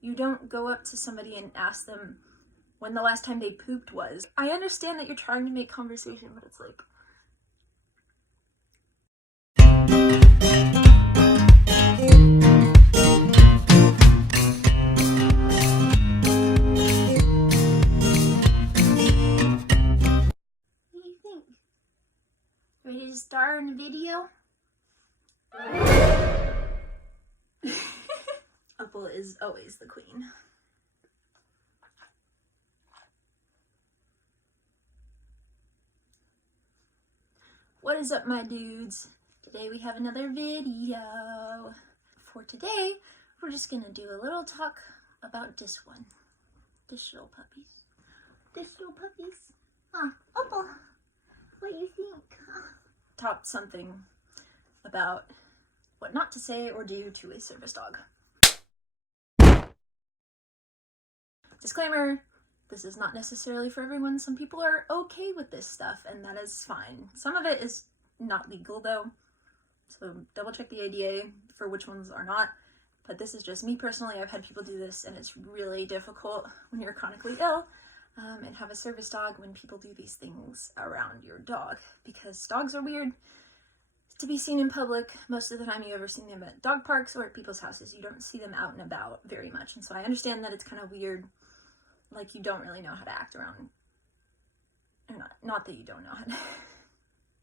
You don't go up to somebody and ask them when the last time they pooped was. I understand that you're trying to make conversation, but it's like... What do you think? Ready to star in a video? Opal is always the queen. What is up, my dudes? Today we have another video. For today, we're just gonna do a little talk about this one. This little puppies. Huh, Opal, what do you think? Talk something about what not to say or do to a service dog. Disclaimer, this is not necessarily for everyone. Some people are okay with this stuff, and that is fine. Some of it is not legal, though, so double check the ADA for which ones are not. But this is just me personally. I've had people do this, and it's really difficult when you're chronically ill and have a service dog when people do these things around your dog, because dogs are weird to be seen in public. Most of the time you ever see them at dog parks or at people's houses. You don't see them out and about very much, and so I understand that it's kind of weird. Like, you don't really know how to act around, or not that you don't know how to.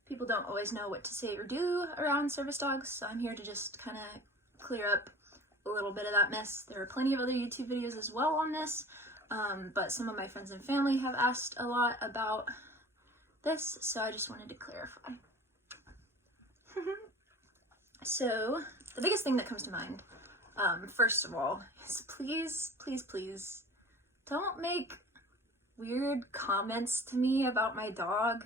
People don't always know what to say or do around service dogs, so I'm here to just kind of clear up a little bit of that mess. There are plenty of other YouTube videos as well on this, but some of my friends and family have asked a lot about this, so I just wanted to clarify. So, the biggest thing that comes to mind, first of all, is please, please, please, don't make weird comments to me about my dog.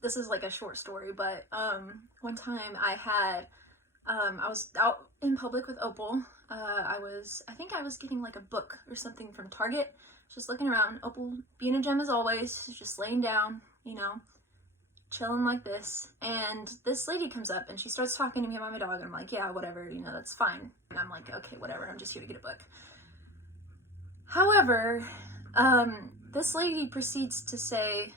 This is like a short story, but one time I was out in public with Opal. I think I was getting like a book or something from Target. Just looking around. Opal, being a gem as always, just laying down, you know, chilling like this. And this lady comes up and she starts talking to me about my dog, and I'm like, yeah, whatever, you know, that's fine. And I'm like, okay, whatever, I'm just here to get a book. However, this lady proceeds to say,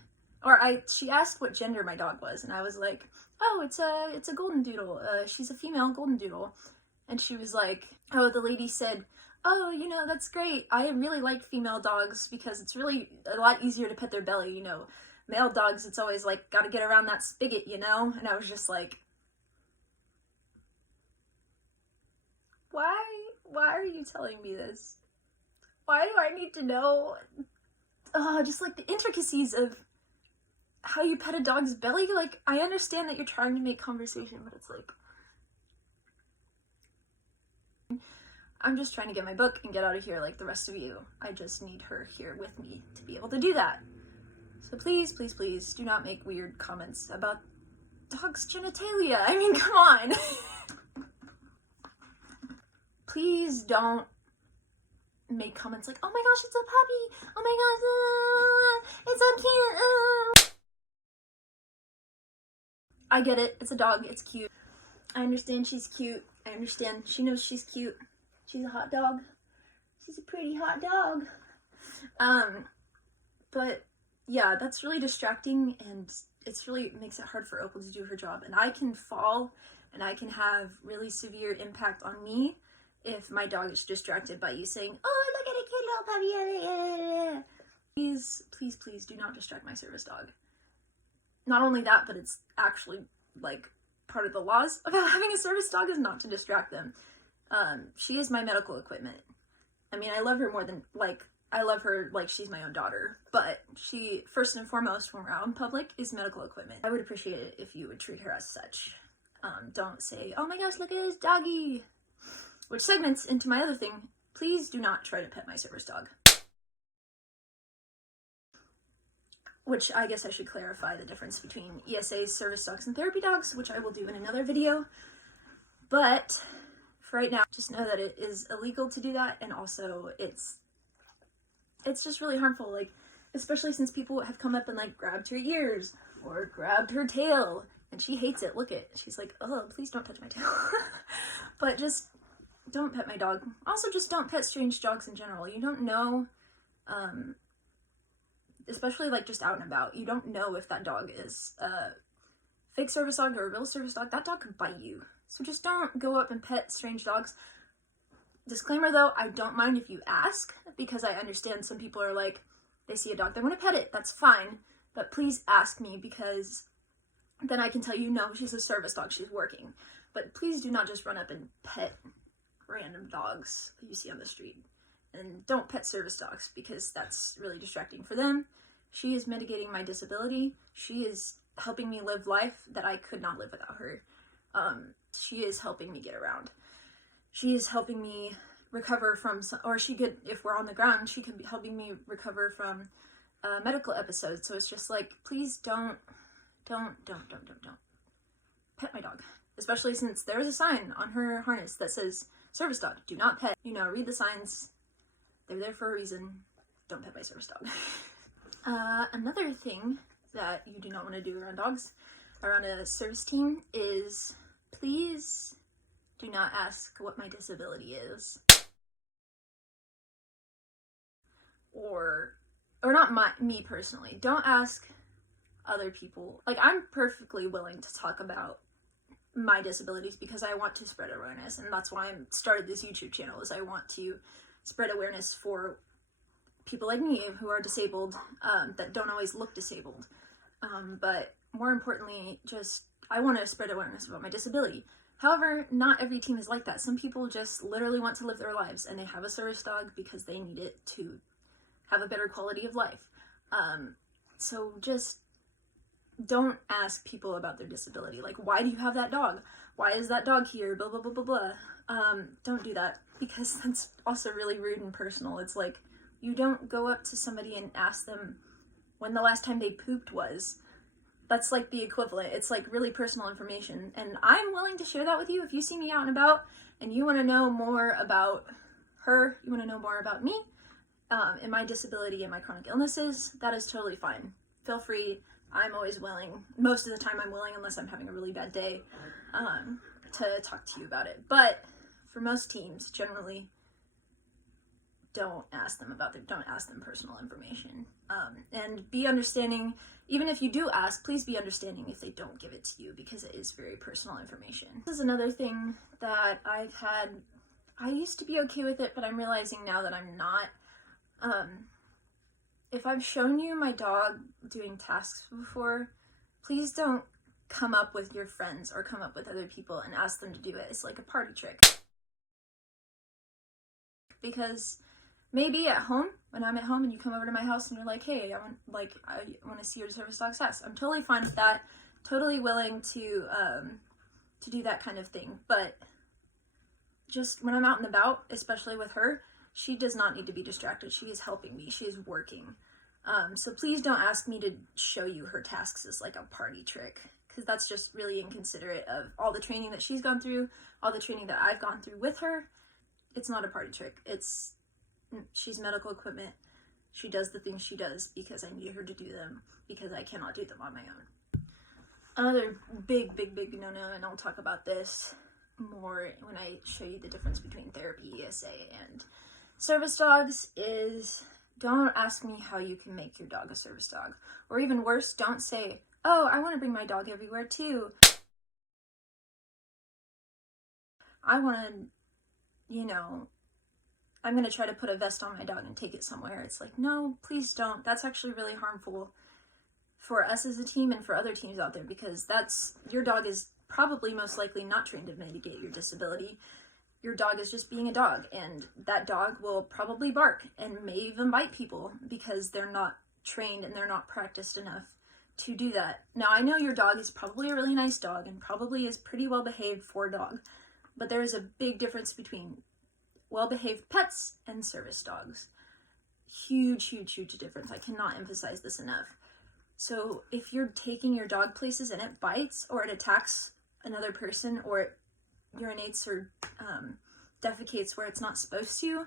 she asked what gender my dog was, and I was like, oh, it's a golden doodle. She's a female golden doodle. And she was like, oh, the lady said, oh, you know, that's great. I really like female dogs because it's really a lot easier to pet their belly, you know. Male dogs, it's always like, gotta get around that spigot, you know? And I was just like, why are you telling me this? Why do I need to know, just like the intricacies of how you pet a dog's belly? Like, I understand that you're trying to make conversation, but it's like, I'm just trying to get my book and get out of here like the rest of you. I just need her here with me to be able to do that. So please, please, please do not make weird comments about dogs' genitalia. I mean, come on. Please don't make comments like, oh my gosh, it's a puppy. Oh my gosh, it's so cute. I get it. It's a dog. It's cute. I understand she's cute. I understand she knows she's cute. She's a hot dog. She's a pretty hot dog. But yeah, that's really distracting, and it's really makes it hard for Opal to do her job. And I can fall, and I can have really severe impact on me if my dog is distracted by you saying, oh, look at a cute little puppy. Please, please, please do not distract my service dog. Not only that, but it's actually like part of the laws about having a service dog is not to distract them. She is my medical equipment. I mean, I love her more than, like, I love her like she's my own daughter, but she, first and foremost, when we're out in public, is medical equipment. I would appreciate it if you would treat her as such. Don't say, oh my gosh, look at this doggy. Which segments into my other thing, please do not try to pet my service dog. Which I guess I should clarify the difference between ESA's service dogs and therapy dogs, which I will do in another video. But for right now, just know that it is illegal to do that, and also it's just really harmful, like, especially since people have come up and like grabbed her ears or grabbed her tail, and she hates it. Look it. She's like, oh, please don't touch my tail. But just don't pet my dog. Also, just don't pet strange dogs in general. You don't know, especially like just out and about, you don't know if that dog is a fake service dog or a real service dog. That dog could bite you. So just don't go up and pet strange dogs. Disclaimer though, I don't mind if you ask, because I understand some people are like, they see a dog, they want to pet it, that's fine, but please ask me, because then I can tell you, no, she's a service dog, she's working. But please do not just run up and pet random dogs you see on the street. And don't pet service dogs, because that's really distracting for them. She is mitigating my disability. She is helping me live life that I could not live without her. She is helping me get around. She is helping me recover from, or she could, if we're on the ground, she could be helping me recover from medical episodes. So it's just like, please don't pet my dog. Especially since there is a sign on her harness that says, service dog, do not pet. You know, read the signs. They're there for a reason. Don't pet my service dog. Another thing that you do not want to do around dogs, around a service team, is please do not ask what my disability is. Or not me personally. Don't ask other people. Like, I'm perfectly willing to talk about my disabilities because I want to spread awareness, and that's why I started this YouTube channel, is I want to spread awareness for people like me who are disabled, that don't always look disabled. But more importantly, just, I want to spread awareness about my disability. However, not every team is like that. Some people just literally want to live their lives, and they have a service dog because they need it to have a better quality of life. So just don't ask people about their disability. Like, why do you have that dog? Why is that dog here? Blah, blah, blah, blah, blah. Don't do that, because that's also really rude and personal. It's like, you don't go up to somebody and ask them when the last time they pooped was. That's like the equivalent. It's like really personal information. And I'm willing to share that with you if you see me out and about and you want to know more about her, you want to know more about me, and my disability and my chronic illnesses, that is totally fine. Feel free. I'm always willing. Most of the time I'm willing, unless I'm having a really bad day, to talk to you about it. But for most teams, generally, don't ask them personal information. And be understanding, even if you do ask, please be understanding if they don't give it to you, because it is very personal information. This is another thing that I've had. I used to be okay with it, but I'm realizing now that I'm not. If I've shown you my dog doing tasks before, please don't come up with your friends or come up with other people and ask them to do it. It's like a party trick. Because maybe at home, when I'm at home and you come over to my house and you're like, hey, I want to see your service dog's task. I'm totally fine with that. Totally willing to do that kind of thing. But just when I'm out and about, especially with her, she does not need to be distracted. She is helping me. She is working. So please don't ask me to show you her tasks as like a party trick, because that's just really inconsiderate of all the training that she's gone through, all the training that I've gone through with her. It's not a party trick. She's medical equipment. She does the things she does because I need her to do them, because I cannot do them on my own. Another big no-no, and I'll talk about this more when I show you the difference between therapy, ESA, and service dogs, is don't ask me how you can make your dog a service dog. Or even worse, don't say, oh, I want to bring my dog everywhere too. I want to, I'm going to try to put a vest on my dog and take it somewhere. It's like, no, please don't. That's actually really harmful for us as a team and for other teams out there, because your dog is probably most likely not trained to mitigate your disability. Your dog is just being a dog, and that dog will probably bark and may even bite people because they're not trained and they're not practiced enough to do that. Now, I know your dog is probably a really nice dog and probably is pretty well behaved for a dog, but there is a big difference between well-behaved pets and service dogs. Huge difference. I cannot emphasize this enough. So if you're taking your dog places and it bites or it attacks another person, or it urinates or defecates where it's not supposed to,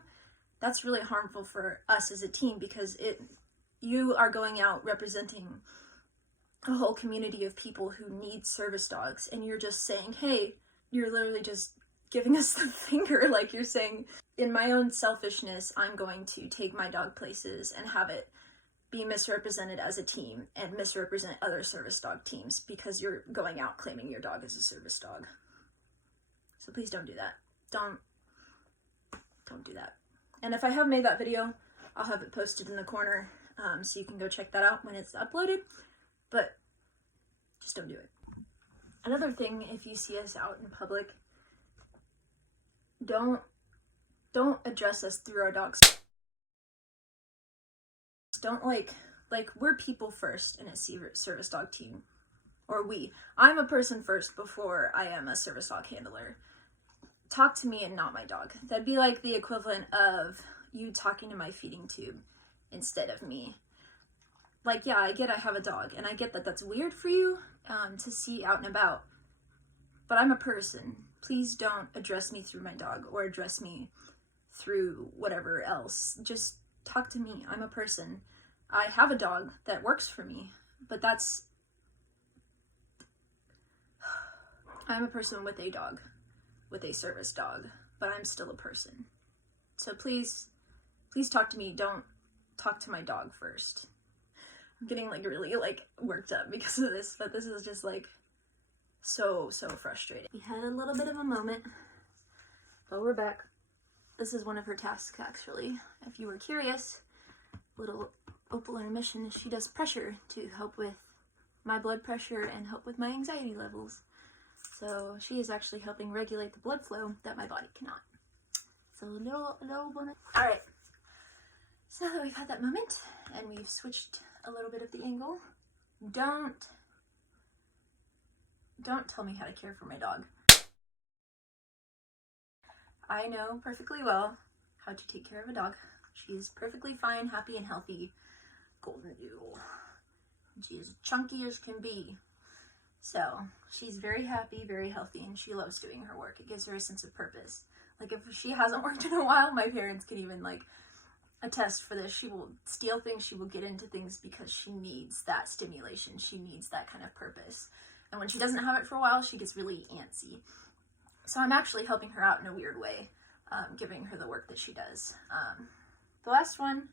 that's really harmful for us as a team, because you are going out representing a whole community of people who need service dogs, and you're just saying, hey, you're literally just giving us the finger, like you're saying, in my own selfishness, I'm going to take my dog places and have it be misrepresented as a team and misrepresent other service dog teams because you're going out claiming your dog as a service dog. So please don't do that. Don't do that. And if I have made that video, I'll have it posted in the corner, so you can go check that out when it's uploaded, but just don't do it. Another thing, if you see us out in public, don't address us through our dogs. Don't like we're people first in a service dog team, or I'm a person first before I am a service dog handler. Talk to me and not my dog. That'd be like the equivalent of you talking to my feeding tube instead of me. Like, yeah, I get I have a dog, and I get that that's weird for you to see out and about, but I'm a person. Please don't address me through my dog or address me through whatever else. Just talk to me. I'm a person. I have a dog that works for me, but I'm a person with a dog, with a service dog, but I'm still a person. So please talk to me. Don't talk to my dog first. I'm getting like really like worked up because of this, but this is just like so frustrating. We had a little bit of a moment, but we're back. This is one of her tasks, actually. If you were curious, little Opal intermission, she does pressure to help with my blood pressure and help with my anxiety levels. So she is actually helping regulate the blood flow that my body cannot. So a little bonus. All right. So now that we've had that moment and we've switched a little bit of the angle, don't tell me how to care for my dog. I know perfectly well how to take care of a dog. She's perfectly fine, happy, and healthy. Golden doodle. She is chunky as can be. So she's very happy, very healthy, and she loves doing her work. It gives her a sense of purpose. Like if she hasn't worked in a while, my parents can even like attest for this. She will steal things, she will get into things because she needs that stimulation. She needs that kind of purpose. And when she doesn't have it for a while, she gets really antsy. So I'm actually helping her out in a weird way, giving her the work that she does. The last one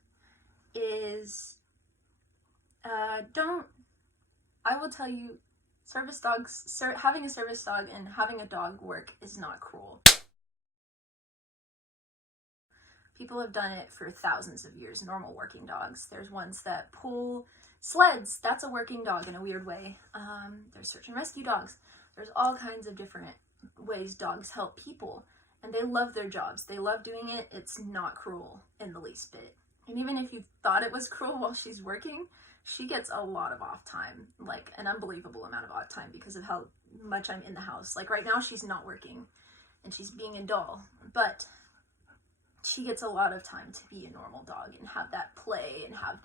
is, I will tell you, service dogs, having a service dog and having a dog work is not cruel. People have done it for thousands of years, normal working dogs. There's ones that pull sleds. That's a working dog in a weird way. There's search and rescue dogs. There's all kinds of different ways dogs help people, and they love their jobs. They love doing it. It's not cruel in the least bit. And even if you thought it was cruel while she's working, she gets a lot of off time, like an unbelievable amount of off time because of how much I'm in the house. Like right now she's not working and she's being a doll, but she gets a lot of time to be a normal dog and have that play and have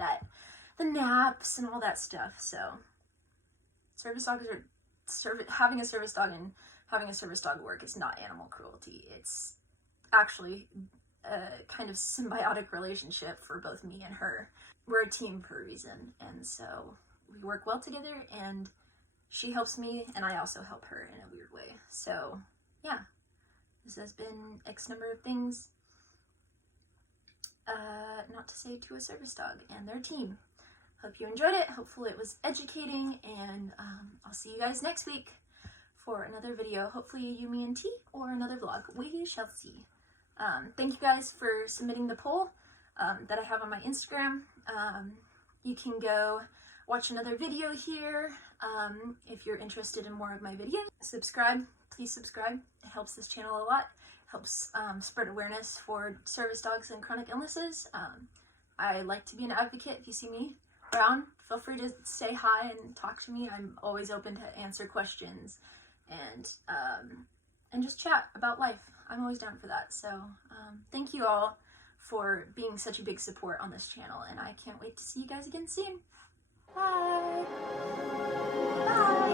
the naps and all that stuff. So service dogs are, having a service dog and having a service dog work is not animal cruelty. It's actually a kind of symbiotic relationship for both me and her. We're a team for a reason, and so we work well together, and she helps me and I also help her in a weird way. So yeah, this has been X number of things not to say to a service dog and their team. Hope you enjoyed it. Hopefully it was educating, and I'll see you guys next week for another video. Hopefully a Yumi and Tea or another vlog. We shall see. Thank you guys for submitting the poll that I have on my Instagram. You can go watch another video here if you're interested in more of my videos. Subscribe. Please subscribe. It helps this channel a lot. Helps spread awareness for service dogs and chronic illnesses. I like to be an advocate. If you see me around, feel free to say hi and talk to me. I'm always open to answer questions and just chat about life. I'm always down for that. So thank you all for being such a big support on this channel, and I can't wait to see you guys again soon. Bye! Bye!